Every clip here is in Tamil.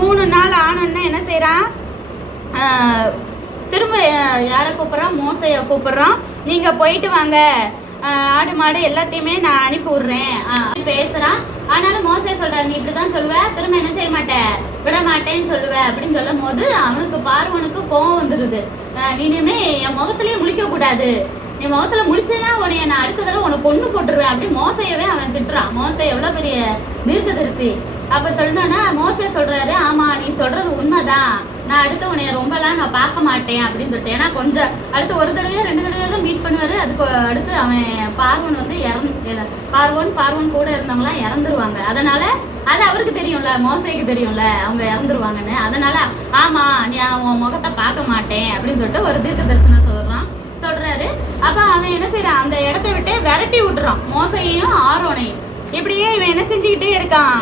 மூணு நாள் ஆனோன்னா என்ன செய்கிறான் திரும்ப யாரை கூப்பிட்றான்? மோசையை கூப்பிட்றான். நீங்கள் போயிட்டு வாங்க. ஆடு மாடு எல்லாத்தையுமே நான் அனுப்பி விட்றேன். பேசுறான். ஆனாலும் மோசே சொல்றாரு நீ இப்படிதான் சொல்லுவ? திரும்ப என்ன செய்ய மாட்டேன் விட மாட்டேன்னு சொல்லுவ? அப்படின்னு சொல்லும் போது அவனுக்கு பார்வனுக்கு கோவம் வந்துருது. நீனுமே இனிமே என் முகத்திலேயே முழிக்க கூடாது. என் முகத்துல முழிச்சேன்னா உன்னைய நான் அடுத்த தடவை உனக்கு பொண்ணு போட்டுருவேன் அப்படி மோசையவே அவன் திட்டுறான். மோசை எவ்வளவு பெரிய தீர்க்கதரிசி அப்ப சொன்னா மோசை சொல்றாரு ஆமா நீ சொல்றது உண்மைதான். நான் அடுத்து உன்னைய ரொம்பலாம் நான் பார்க்க மாட்டேன் அப்படின்னு சொல்லிட்டு. ஏன்னா கொஞ்சம் அடுத்து ஒரு தடவையோ ரெண்டு தடவையோ தான் மீட் பண்ணுவாரு. அதுக்கு அடுத்து அவன் பார்வன் வந்து இறந்து பார்வன் பார்வன் கூட இருந்தவங்களாம் இறந்துருவாங்க. அதனால அது அவருக்கு தெரியும்ல மோசைக்கு தெரியும்ல அவங்க இறந்துருவாங்கன்னு. அதனால ஆமா நீ அவன் முகத்தை பார்க்க மாட்டேன் அப்படின்னு சொல்லிட்டு ஒரு தீர்க்க தரிசனம் சொல்ற அவன் என்ன செய்யறான் அந்த இடத்த விட்டே விரட்டி விட்டுறான். மோசையையும் ஆரோனையும். இப்படியே இவன் என்ன செஞ்சுக்கிட்டே இருக்கான்?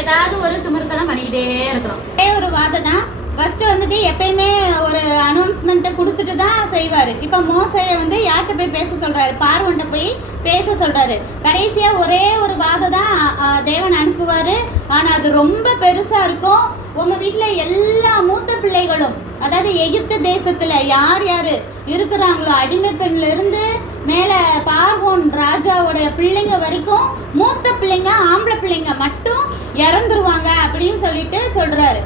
ஏதாவது ஒரு திமிர்த்தனம் பண்ணிக்கிட்டே இருக்கிறான். ஒரே ஒரு வாதம் தான். ஃபர்ஸ்ட் வந்துட்டு எப்பயுமே ஒரு அனௌன்ஸ்மெண்ட்டை கொடுத்துட்டு தான் செய்வார். இப்போ மோசையை வந்து யார்கிட்ட போய் பேச சொல்கிறாரு பார்வன்ட்ட போய் பேச சொல்கிறாரு கடைசியாக ஒரே ஒரு வாதம் தான் தேவன் அனுப்புவார். ஆனால் அது ரொம்ப பெருசாக இருக்கும். உங்கள் வீட்டில் எல்லா மூத்த பிள்ளைகளும் அதாவது எகிப்து தேசத்துல யார் யாரு இருக்கிறாங்களோ அடிமை பெண்ல இருந்து மேல பார்வோன் ராஜாவோட பிள்ளைங்க வரைக்கும் மூத்த பிள்ளைங்க ஆம்பளை பிள்ளைங்க மட்டும் இறந்துருவாங்க அப்படின்னு சொல்லிட்டு சொல்றாரு.